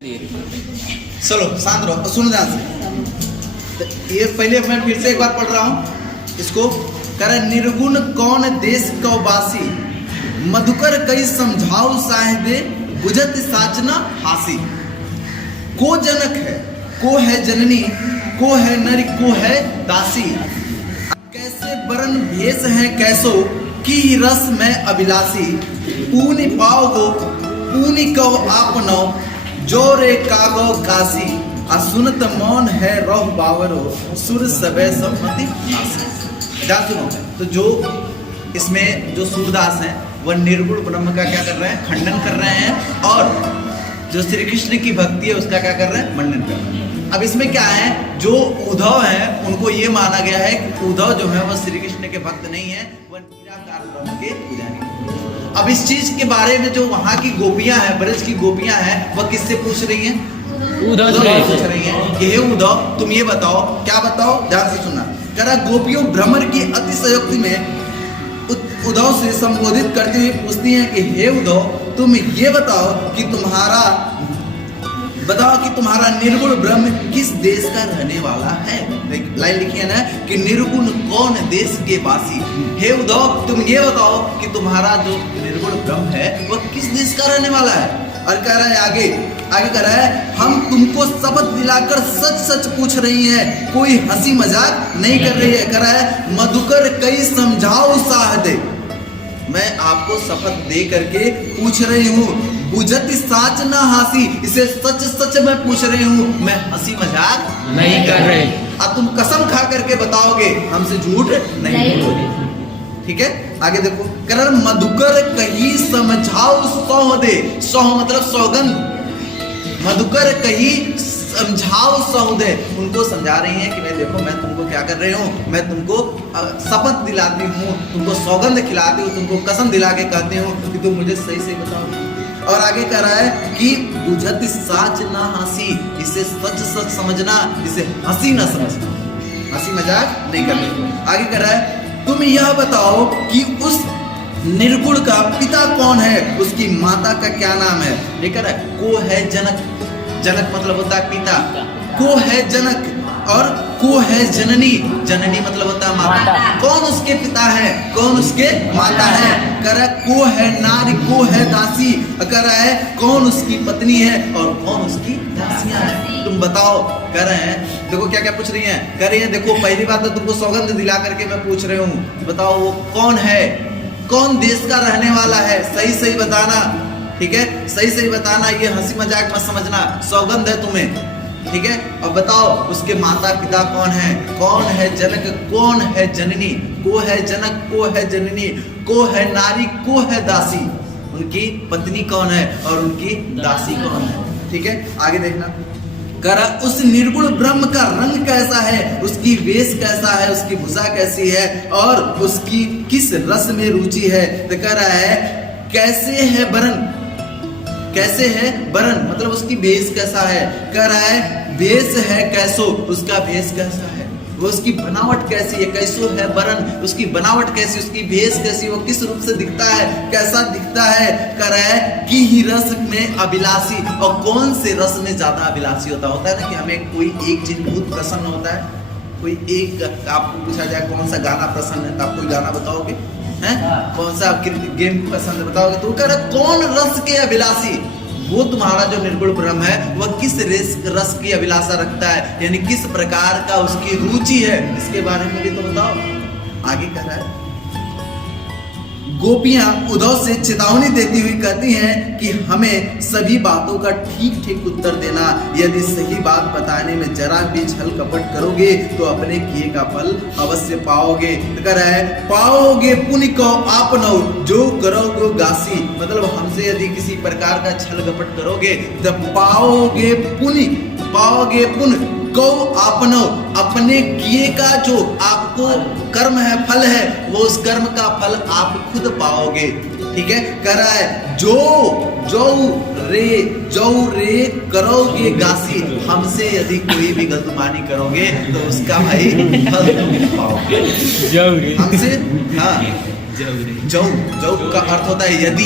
चलो शांत रहो, सुन ध्यान से। तो ये पहले मैं फिर से एक बार पढ़ रहा हूं इसको। कर निर्गुण कौन देश को बासी, मधुकर कई समझाओ साहेदे, बुझत साचना हासी। को जनक है, को है जननी, को है नर, को है दासी। कैसे बरन भेष है कैसो, की रस में अभिलाषी। पूनि पाओ गो, पूनि कहो आपनो, जोरे कागो कासी। असुनत मौन है रोह बावरो, सुर सबे सम्मति नासी। ध्यान सुनो। तो जो इसमें जो सूरदास हैं वह निर्गुण ब्रह्म का क्या कर रहे हैं, खंडन कर रहे हैं, और जो श्री कृष्ण की भक्ति है उसका क्या कर रहे हैं, मंडन कर रहे हैं। अब इसमें क्या है, जो उद्धव है उनको ये माना गया है कि उद्धव जो है वह श्री कृष्ण के भक्त नहीं है, वह निराकार ब्रह्म के पुजारी। अब इस चीज के बारे में जो वहां की गोपियां हैं, ब्रज की गोपियां हैं, वह किससे पूछ रही हैं, उद्धव से पूछ रही हैं कि हे उद्धव तुम ये बताओ, क्या बताओ, ध्यान से सुनना। करा गोपियों भ्रमर की अतिशयोक्ति में उद्धव से संबोधित करते हुए पूछती हैं कि हे उद्धव तुम ये बताओ कि तुम्हारा निर्गुण ब्रह्म किस देश का रहने वाला है। लाइन लिखी है ना कि निर्गुण कौन देश के वासी। हे उद्धव तुम ये बताओ कि तुम्हारा जो निर्गुण ब्रह्म है वह किस देश का रहने वाला है। और कह रहा है आगे कह रहा है, हम तुमको शपथ दिलाकर सच सच पूछ रही है, कोई हंसी मजाक नहीं कर रही है। कह रहा है मधुकर कई समझाओ साहदे, मैं आपको शपथ दे करके पूछ रही हूँ। बुझत साच ना हासी, इसे सच सच मैं पूछ रही हूँ, मैं हंसी मजाक नहीं कर रही। अब तुम कसम खा करके बताओगे, हमसे झूठ नहीं बोलोगे। ठीक है, आगे देखो। कर मधुकर कही समझाओ सौदे, सौह मतलब सौगंध। मधुकर कही समझाओ सौदे, उनको समझा रही है कि मैं देखो मैं तुमको क्या कर रही हूँ, मैं तुमको शपथ दिलाती हूँ, तुमको सौगंध खिलाती हूँ, तुमको कसम दिला के कहती हूँ कि तुम मुझे सही सही बताओ। और आगे कह रहा है कि बुझत साच ना हंसी, इसे सच सच समझना, इसे हंसी ना समझना, हंसी मजाक नहीं करना। आगे कह रहा है तुम यह बताओ कि उस निर्गुण का पिता कौन है, उसकी माता का क्या नाम है। लेकर को है जनक, जनक मतलब होता है पिता, को है जनक, और को है जननी, जननी मतलब होता है माता। कौन उसके पिता है, कौन उसके माता है। कह रहा है को है नारी, को है दासी। कह रहा है कौन उसकी पत्नी है और कौन उसकी दासियां हैं, तुम बताओ। कह रहे हैं देखो क्या क्या पूछ रही हैं। कह रही है देखो पहली बात तो तुमको सौगंध दिला करके मैं पूछ रही हूँ, बताओ वो कौन है, कौन देश का रहने वाला है, सही सही बताना। ठीक है, सही सही बताना, ये हंसी मजाक मत समझना, सौगंध है तुम्हें। ठीक है, अब बताओ उसके माता पिता कौन है, कौन है जनक, कौन है जननी। को है जनक, को है जननी, को है नारी, को है दासी। उनकी पत्नी कौन है और उनकी दासी कौन है। ठीक है, आगे देखना। करा उस निर्गुण ब्रह्म का रंग कैसा है, उसकी वेश कैसा है, उसकी भुजा कैसी है, और उसकी किस रस में रुचि है। तो कह रहा है कैसे है बरन, कैसे है बरन मतलब उसकी भेष कैसा है। कह रहा है भेष है कैसो, उसका भेष कैसा है, वो उसकी बनावट कैसी है। कैसो है बरन, उसकी बनावट कैसी, उसकी भेष कैसी, वो किस रूप से दिखता है, कैसा दिखता है। कह रहा है कि ही रस में अभिलाषी, और कौन से रस में ज्यादा अभिलाषी होता है ना कि हमें कोई एक चीज बहुत प्रसन्न होता है, कोई एक आपको पूछा जाए कौन सा गाना पसंद है तो आप कोई गाना बताओगे, हैं कौन सा गेम पसंद है बताओगे। तो कह रहा कौन रस के अभिलाषी, वो तुम्हारा जो निर्गुण ब्रह्म है वह किस रस की अभिलाषा रखता है, यानी किस प्रकार का उसकी रुचि है, इसके बारे में भी तो बताओ। आगे कह रहा है गोपियां उद्धव से चेतावनी देती हुई कहती हैं कि हमें सभी बातों का ठीक ठीक उत्तर देना, यदि सही बात बताने में जरा भी छल कपट करोगे तो अपने किए का फल अवश्य पाओगे। तो कह रहा है पाओगे पुण्य को आपनो, जो करोगे गासी, मतलब हमसे यदि किसी प्रकार का छल कपट करोगे तो पाओगे पुण्य, पाओगे पुण्य को आपनो, अपने किए का जो आपको कर्म है, फल है, वो उस कर्म का फल आप खुद पाओगे। ठीक है, कह रहा है जो रे करोगे गासी, हमसे यदि कोई भी गलतमानी करोगे तो उसका भाई फल तुम पाओगे। हमसे हाँ, जो का अर्थ होता है यदि,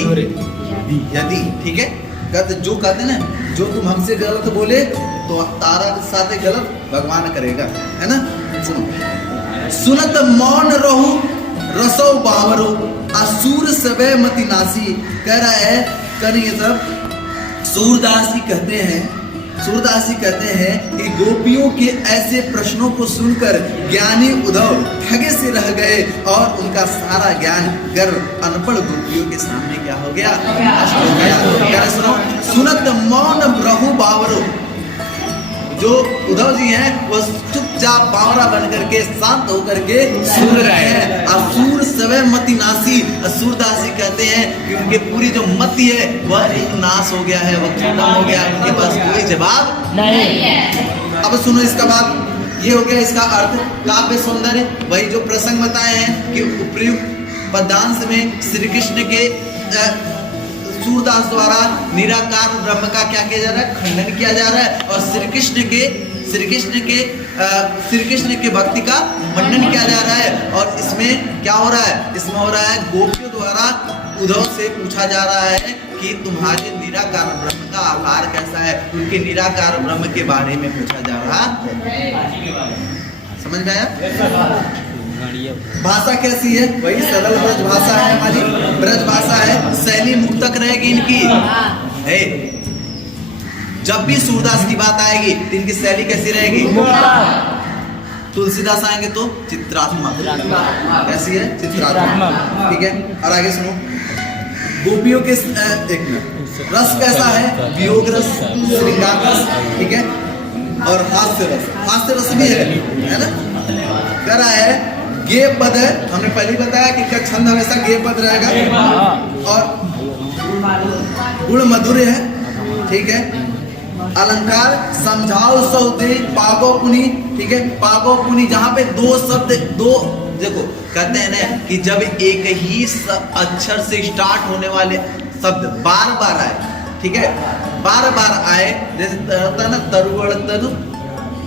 ठीक है। कहते जो कहते ना, जो तुम हमसे गलत बोले तो तारा के साथ गलत भगवान करेगा, है ना। सुनो, सुनत मौन रहू रसो बावरो असुर सबे मति नासी। कह रहा है कन ये सब सूरदास जी कहते हैं, सूरदास जी कहते हैं कि गोपियों के ऐसे प्रश्नों को सुनकर ज्ञानी उद्धव ठगे से रह गए और उनका सारा ज्ञान गर्व अनपढ़ गोपियों के सामने क्या हो गया, नष्ट हो गया। क्या सुनो, सुनत मौन रहु बावरो, जो उद्धव जी हैं वो चुपचाप बावरा बन करके शांत होकर के सुन रहे हैं। असुर सवै मति नासी, सूरदास जी कहते हैं कि उनके पूरी जो मति है वह एक नाश हो गया है, वह खत्म हो गया, उनके पास कोई जवाब नहीं है। अब सुनो, इसका बाद ये हो गया इसका अर्थ। काव्य सौंदर्य, वही जो प्रसंग बताए हैं कि उपयुक्त पदांश में श्री कृष्ण के सूरदास द्वारा निराकार ब्रह्म का क्या किया जा रहा है, खंडन किया जा रहा है, और श्री कृष्ण के भक्ति का वर्णन किया जा रहा है। और इसमें क्या हो रहा है, इसमें हो रहा है गोपियों द्वारा उद्धव से पूछा जा रहा है कि तुम्हारे निराकार ब्रह्म का आकार कैसा है, उनके निराकार ब्रह्म के बारे में पूछा जा रहा है। समझ में आया? भाषा कैसी है, वही सरल ब्रज भाषा है, हमारी ब्रज भाषा है, शैली मुक्तक रहेगी इनकी। है जब भी सूरदास की बात आएगी तो इनकी शैली कैसी रहेगी, तुलसीदास आएंगे तो चित्रात्मक, कैसी है, चित्रात्मक। ठीक है, और आगे सुनो, गोपियों के एक मिनट, रस कैसा है, वियोग रस, श्रृंगार रस, ठीक है, और हास्य रस भी है ना। कह रहा है गे पद है, हमने पहले बताया कि इसका छंद हमेशा गे पद रहेगा, और गुण मधुर है, ठीक है। अलंकार समझाओ सौदे पागो पुनी, ठीक है, पागो पुनी, जहां पे दो शब्द, दो देखो कहते हैं ना कि जब एक ही अक्षर से स्टार्ट होने वाले शब्द बार बार आए, ठीक है, बार बार आए, जैसे होता है ना तरुवर तरु,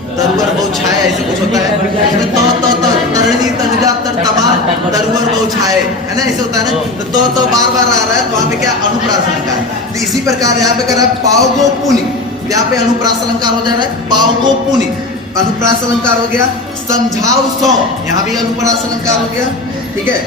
तरुवर बहु छाया, ऐसे कुछ होता है, इसमें तो तरणी तनुजा तर तमाम तरुवर बहु छाए, है ना, ऐसे होता है ना, तो बार बार आ रहा है, तो वहाँ पे क्या अनुप्रास अलंकार। तो इसी प्रकार यहाँ पे कर रहा है पावगो पुनि, यहाँ पे अनुप्रास अलंकार हो जा रहा है, पावगो पुनि अनुप्रास अलंकार हो गया। समझाओ सौ, यहाँ भी अनुप्रास अलंकार हो गया, ठीक है।